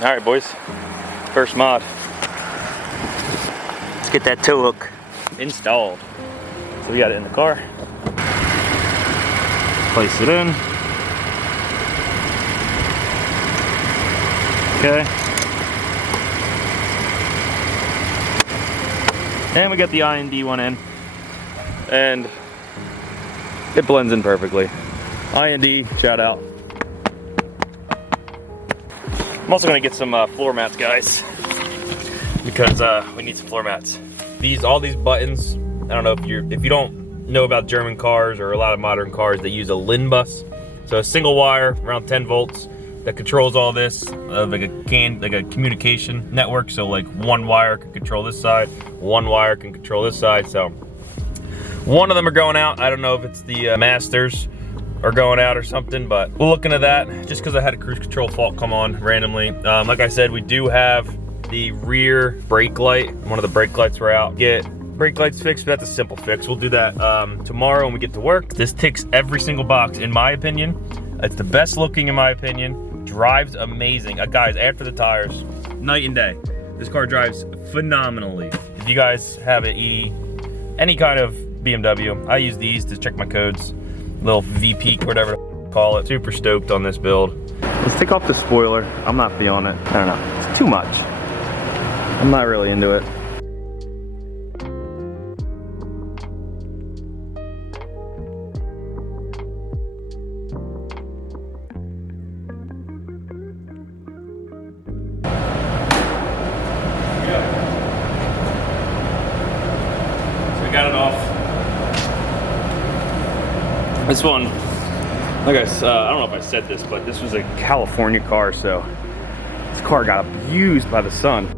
All right, boys. First mod. Let's get that tow hook installed. So we got it in the car. Place it in. Okay. And we got the I&D one in. And it blends in perfectly. I&D, shout out. I'm also gonna get some floor mats, guys, because we need some floor mats. All these buttons, I don't know if you don't know about German cars or a lot of modern cars, they use a LIN bus. So a single wire around 10 volts that controls all this, like a communication network. So like one wire can control this side, one wire can control this side. So one of them are going out. I don't know if it's the masters are going out or something, but we'll look into that just because I had a cruise control fault come on randomly. Like I said, we do have the rear brake light. One of the brake lights were out. Get brake lights fixed, but that's a simple fix. We'll do that tomorrow when we get to work. This ticks every single box in my opinion. It's the best looking in my opinion. Drives amazing. Guys, after the tires, night and day. This car drives phenomenally. If you guys have any kind of BMW, I use these to check my codes. Little V-peak, whatever to call it. Super stoked on this build. Let's take off the spoiler. I'm not feeling it. I don't know, it's too much. I'm not really into it. So we got it off. This one, like I don't know if I said this, but this was a California car, so this car got abused by the sun.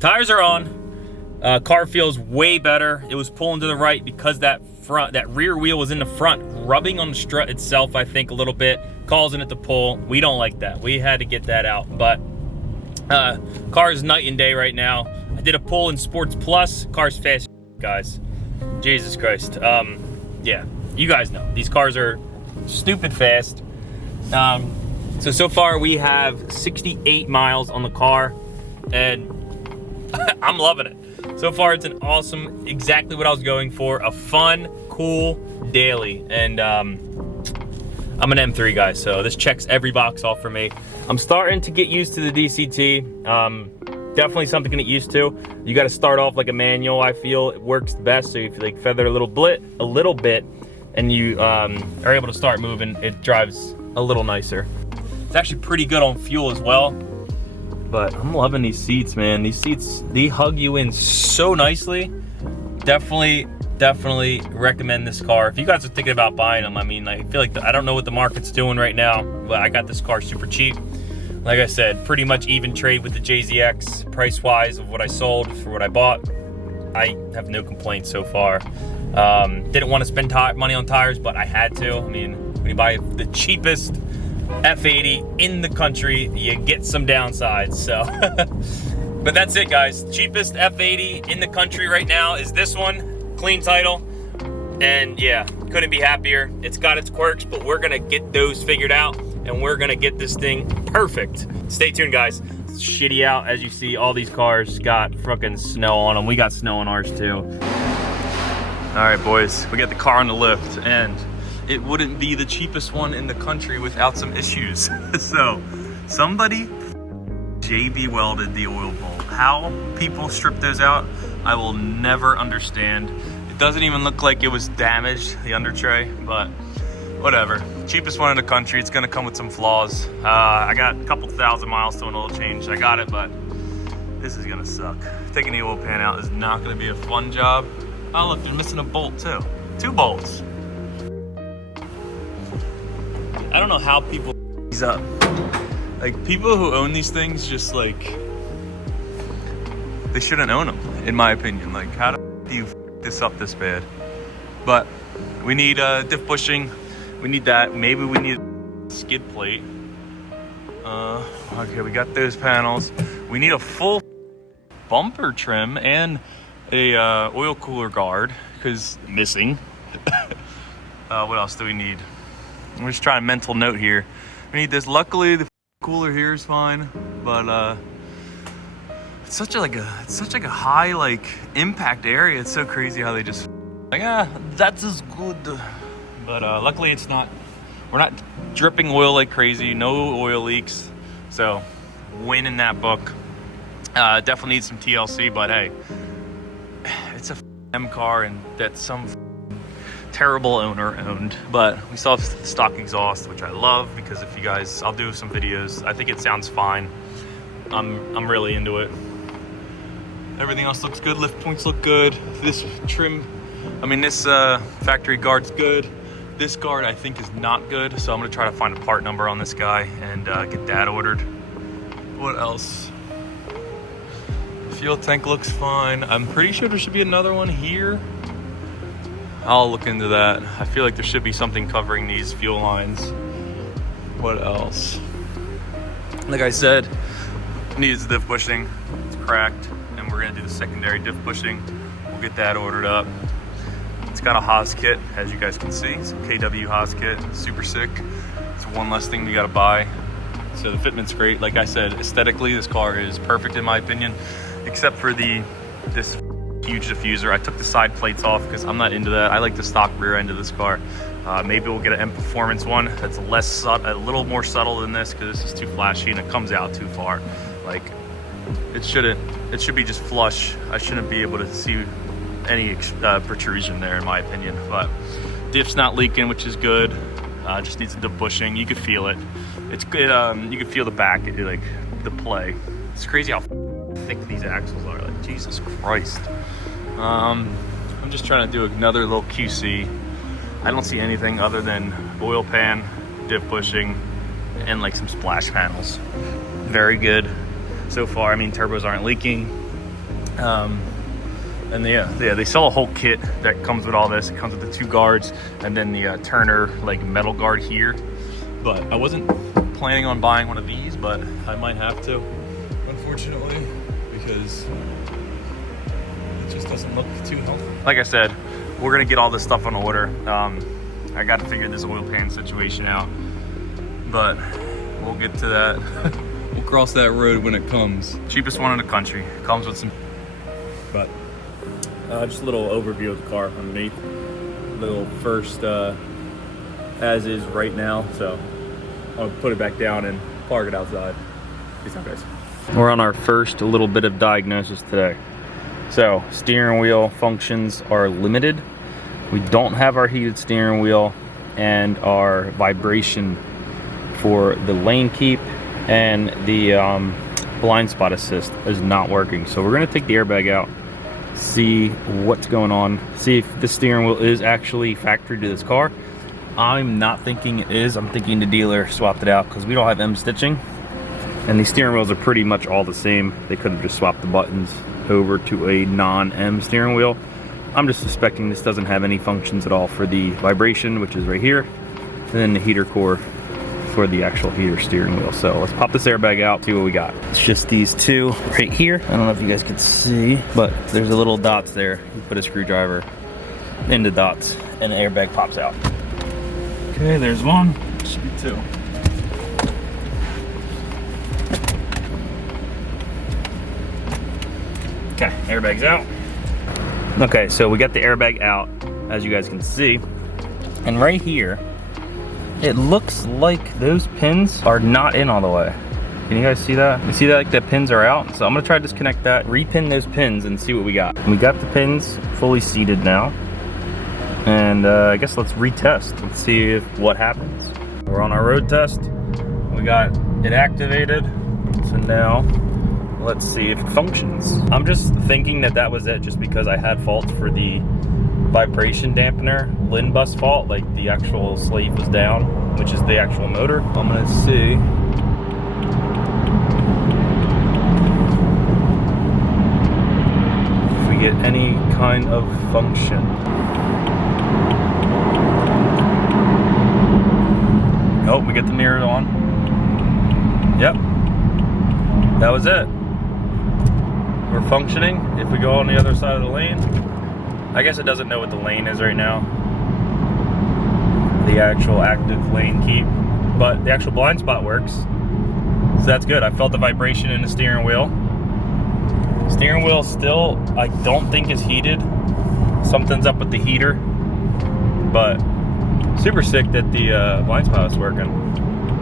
Tires are on. Car feels way better. It was pulling to the right because that rear wheel was in the front, rubbing on the strut itself, I think, a little bit, causing it to pull. We don't like that. We had to get that out. But car is night and day right now. I did a pull in Sports Plus. Car's fast, guys. Jesus Christ. Yeah, you guys know. These cars are stupid fast. So far we have 68 miles on the car, and I'm loving it. So far it's an awesome, exactly what I was going for, a fun, cool daily. And I'm an M3 guy, so this checks every box off for me. I'm starting to get used to the DCT. Definitely something to get used to. You got to start off like a manual. I feel it works the best. So if you like feather a little bit, and you are able to start moving, it drives a little nicer. It's actually pretty good on fuel as well. But I'm loving these seats, man. These seats, they hug you in so nicely. Definitely recommend this car. If you guys are thinking about buying them, I mean, I feel like I don't know what the market's doing right now, but I got this car super cheap. Like I said, pretty much even trade with the JZX price-wise of what I sold for what I bought. I have no complaints so far. Didn't want to spend money on tires, but I had to. I mean, when you buy the cheapest F80 in the country, you get some downsides. So but that's it, guys. Cheapest F80 in the country right now is this one. Clean title, and yeah, couldn't be happier. It's got its quirks, but we're gonna get those figured out, and we're gonna get this thing perfect. Stay tuned, guys. It's shitty out. As you see, all these cars got fucking snow on them. We got snow on ours too. All right, boys, we got the car on the lift, and it wouldn't be the cheapest one in the country without some issues. So somebody JB welded the oil bowl. How people strip those out, I will never understand. It doesn't even look like it was damaged, the under tray, but whatever. Cheapest one in the country. It's gonna come with some flaws. I got a couple thousand miles to an oil change. I got it, but this is gonna suck. Taking the oil pan out is not gonna be a fun job. Oh look, they're missing a bolt too. 2 bolts. I don't know how people these up. Like, people who own these things just like, they shouldn't own them, in my opinion. Like, how do you f this up this bad? But we need diff bushing. We need that. Maybe we need a skid plate. Okay, we got those panels. We need a full bumper trim and a oil cooler guard, because missing. What else do we need? I'm just trying a mental note here. We need this. Luckily, the cooler here is fine, but it's such a high like impact area. It's so crazy how they just like, that's as good. But luckily it's not. We're not dripping oil like crazy. No oil leaks. So win in that book. Definitely need some TLC, but hey, it's a M car, and that's some terrible owner owned. But we still have stock exhaust, which I love, because if you guys, I'll do some videos. I think it sounds fine. I'm really into it. Everything else looks good. Lift points look good. This trim, I mean, this factory guard's good. This guard I think is not good, so I'm gonna try to find a part number on this guy and get that ordered. What else? Fuel tank looks fine. I'm pretty sure there should be another one here. I'll look into that. I feel like there should be something covering these fuel lines. What else? Like I said, needs diff bushing. It's cracked, and we're gonna do the secondary diff bushing. We'll get that ordered up. It's got a Haas kit, as you guys can see. It's a KW Haas kit, super sick. It's one less thing we gotta buy. So the fitment's great. Like I said, aesthetically, this car is perfect in my opinion, except for this huge diffuser. I took the side plates off because I'm not into that. I like the stock rear end of this car. Maybe we'll get an M Performance one that's a little more subtle than this, because this is too flashy and it comes out too far. Like, it should be just flush. I shouldn't be able to see any protrusion there, in my opinion. But diff's not leaking, which is good. Just needs a diff bushing. You could feel it. It's good. You can feel the back, like the play. It's crazy how thick these axles are. Like, Jesus Christ. I'm just trying to do another little QC. I don't see anything other than oil pan, diff bushing, and like some splash panels. Very good so far. I mean, turbos aren't leaking. And yeah, they sell a whole kit that comes with all this. It comes with the 2 guards and then the Turner like metal guard here. But I wasn't planning on buying one of these, but I might have to, unfortunately, because it just doesn't look too healthy. Like I said, we're gonna get all this stuff on order. I got to figure this oil pan situation out, but we'll get to that. We'll cross that road when it comes. Cheapest one in the country. Comes with some, but just a little overview of the car underneath. Little first as is right now, so I'll put it back down and park it outside. Peace out, guys. We're on our first little bit of diagnosis today. So steering wheel functions are limited. We don't have our heated steering wheel, and our vibration for the lane keep and the blind spot assist is not working. So we're gonna take the airbag out, see what's going on, see if the steering wheel is actually factory to this car. I'm not thinking it is. I'm thinking the dealer swapped it out, because we don't have M stitching, and these steering wheels are pretty much all the same. They could have just swapped the buttons over to a non-M steering wheel. I'm just suspecting this doesn't have any functions at all for the vibration, which is right here, and then the heater core for the actual heater steering wheel. So let's pop this airbag out, see what we got. It's just these 2 right here. I don't know if you guys can see, but there's a little dots there. You put a screwdriver in the dots and the airbag pops out. Okay, there's one. Should be 2. Okay, airbag's out. Okay, so we got the airbag out, as you guys can see. And right here, it looks like those pins are not in all the way. Can you guys see that? You see that, like the pins are out? So I'm gonna try to disconnect that, repin those pins, and see what we got. We got the pins fully seated now. And I guess let's retest. Let's see what happens. We're on our road test. We got it activated. So now let's see if it functions. I'm just thinking that that was it just because I had faults for the vibration dampener, LIN bus fault, like the actual sleeve was down, which is the actual motor. I'm gonna see. If we get any kind of function. Oh, we get the mirror on. Yep, that was it. We're functioning. If we go on the other side of the lane, I guess it doesn't know what the lane is right now. The actual active lane keep, but the actual blind spot works. So that's good. I felt the vibration in the steering wheel. Steering wheel still, I don't think is heated. Something's up with the heater, but super sick that the blind spot is working.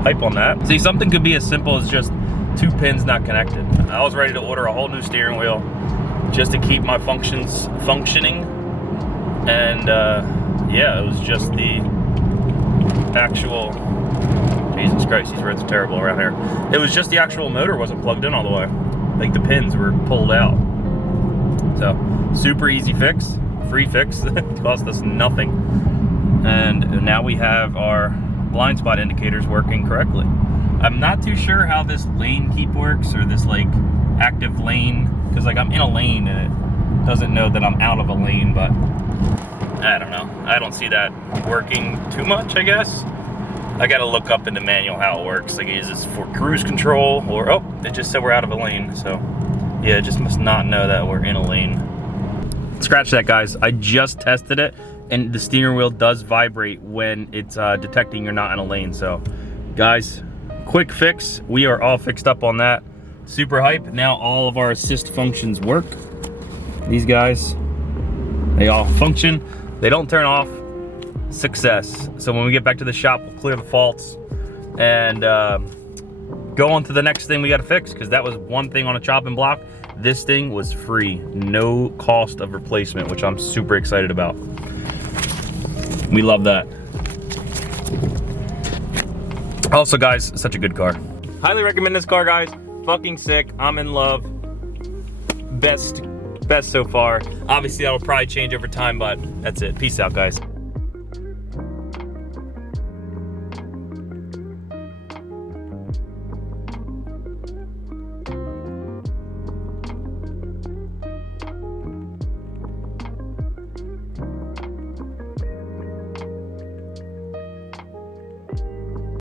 Hype on that. See, something could be as simple as just 2 pins not connected. I was ready to order a whole new steering wheel just to keep my functions functioning. And yeah, it was just the actual, Jesus Christ, these roads are terrible around here. It was just the actual motor wasn't plugged in all the way. Like the pins were pulled out. So, super easy fix, free fix. It cost us nothing. And now we have our blind spot indicators working correctly. I'm not too sure how this lane keep works, or this like active lane, because like I'm in a lane and it doesn't know that I'm out of a lane, but I don't know. I don't see that working too much, I guess. I gotta look up in the manual how it works. Like, is this for cruise control, or, oh, it just said we're out of a lane. So yeah, it just must not know that we're in a lane. Scratch that, guys. I just tested it, and the steering wheel does vibrate when it's detecting you're not in a lane. So guys, quick fix. We are all fixed up on that. Super hype. Now all of our assist functions work. These guys, they all function. They don't turn off. Success. So when we get back to the shop, we'll clear the faults and go on to the next thing we got to fix, because that was one thing on a chopping block. This thing was free, no cost of replacement, which I'm super excited about. We love that. Also, guys, such a good car. Highly recommend this car, guys. Fucking sick. I'm in love. Best so far. Obviously, that'll probably change over time, but that's it. Peace out, guys.